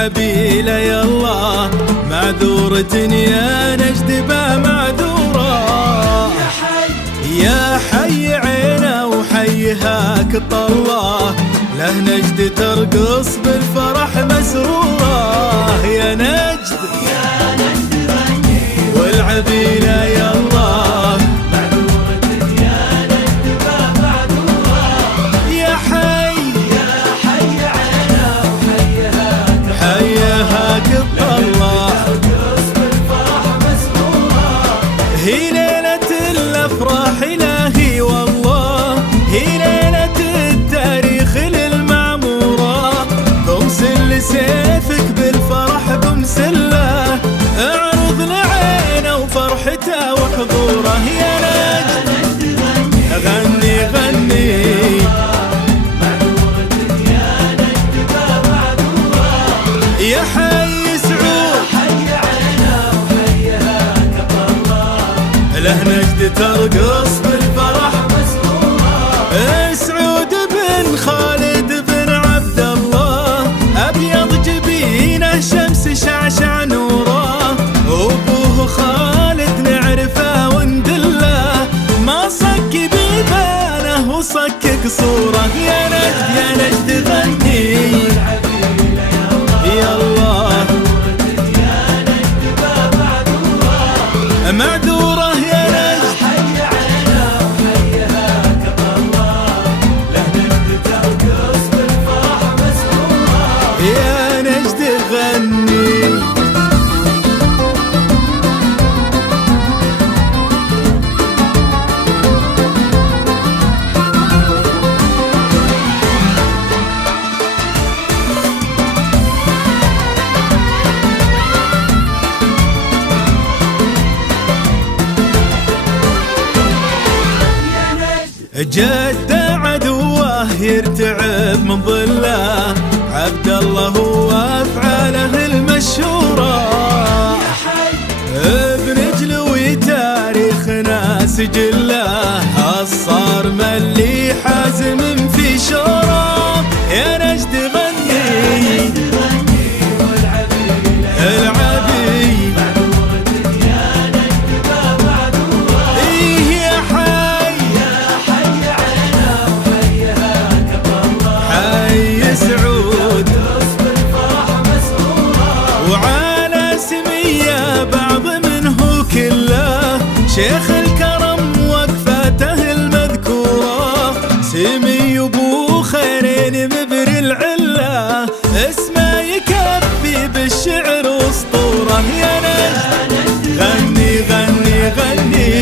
والعبيلة يلا معذورة يا نجد با معذورة. يا حي عينا وحيهاك طله له نجد ترقص بالفرح مسرورة. يا نجد غني والعبيلة يلا معذورة يا نجد با معذورة. يا حي عينا وحيهاك طله ترقص بالفرح مسرورة. هي ليلة الأفراح إلهي والله هي ليلة التاريخ للمعمورة. بمسل سيفك بالفرح بمسله اعرض لعينه وفرحته وحضوره. يا نجد غني غني معذورة يا نجد با معذورة. يا حي سعود حي عينا وحيهاك طله له نجد ترقص بالفرح مسرورة. سعود بن خالد بن عبد الله أبيض جبينه شمس شعشع نوره. وأبوه خالد نعرفه وندله ما صك بيبانه وصك قصوره. يا نجد غني يلا معذورة. يا نجد حي عينا وحيهاك طله له نجد ترقص بالفرح مسرورة. يا نجد غني جد عدوه يرتعب من ظله عبد الله هو افعاله المشهوره. بنجلوي تاريخنا سجله الصارم اللي حازم في شوره. يا نجد غني العبي معذورة يا نجد با معذورة. يا حي عينا وحيهاك طله حي سعود ترقص بالفرح مسرورة. وعلى سمية بعض منه كله شيخ الكرم وقفاته المذكورة. سمي ابو خيرين مبري العله اسمه يكفي بالشعر اسطوره. يا نجد غني غني غني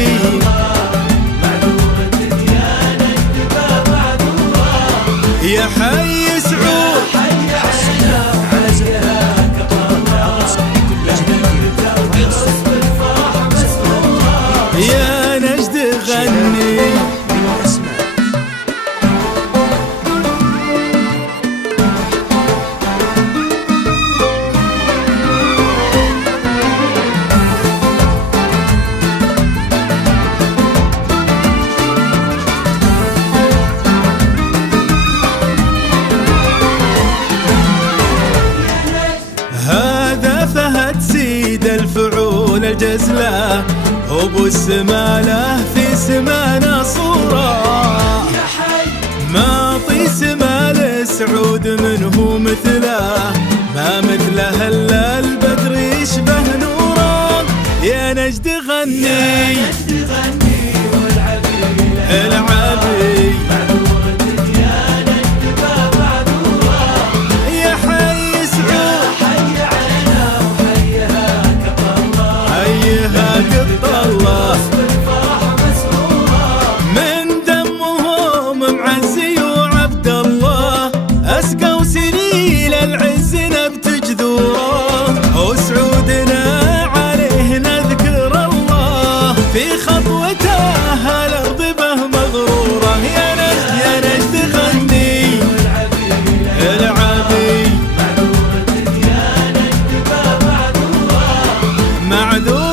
معذورة يا نجد با معذورة. يا حي سعود حي عينا وحيهاك طله ترقص بالفرح مسرورة. يا نجد غني فهد سيد الفعول الجزله أبو السماله في سمانا صورة. ما طي سمال سعود منه مثله ما مثله إلا البدر يشبه نوره. يا نجد غني العبي معذورة يا نجد با معذورة. يا حي سعود حي عينا وحيهاك طله حيهاك طله بالفرح مسرورة. من دمهم معزي وعبد الله اسقوا سليل العز نبت جذوره. وسعودنا عليه نذكر الله في خطوته الارض به مغروره. يا نجد غني العبي معذورة يا نجد با معذورة.